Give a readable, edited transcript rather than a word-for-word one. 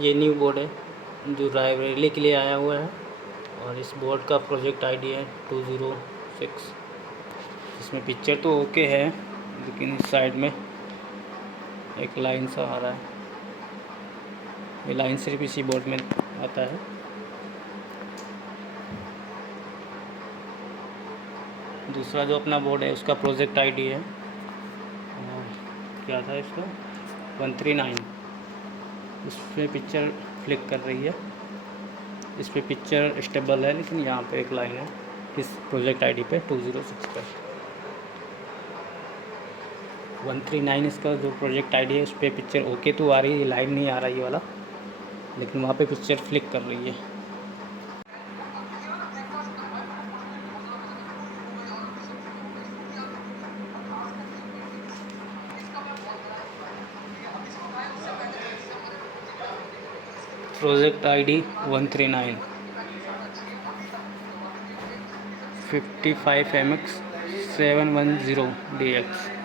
ये new board है जो लाइब्रेरी के लिए आया हुआ है, और इस बोर्ड का प्रोजेक्ट आईडी है 206। इसमें पिक्चर तो ओके है, लेकिन इस साइड में एक लाइन सा आ रहा है। ये लाइन सिर्फ इसी बोर्ड में आता है। दूसरा जो अपना बोर्ड है उसका प्रोजेक्ट आईडी है, क्या था इसका, 139। इस पर पिक्चर फ्लिक कर रही है, इस पर पिक्चर स्टेबल है, लेकिन यहाँ पे एक लाइन है इस प्रोजेक्ट आईडी पे 206 पर। 139 इसका जो प्रोजेक्ट आईडी है उस पर पिक्चर ओके तो आ रही है, लाइन नहीं आ रहा ये वाला, लेकिन वहाँ पे पिक्चर फ्लिक कर रही है। Project ID 139 55MX 710DX।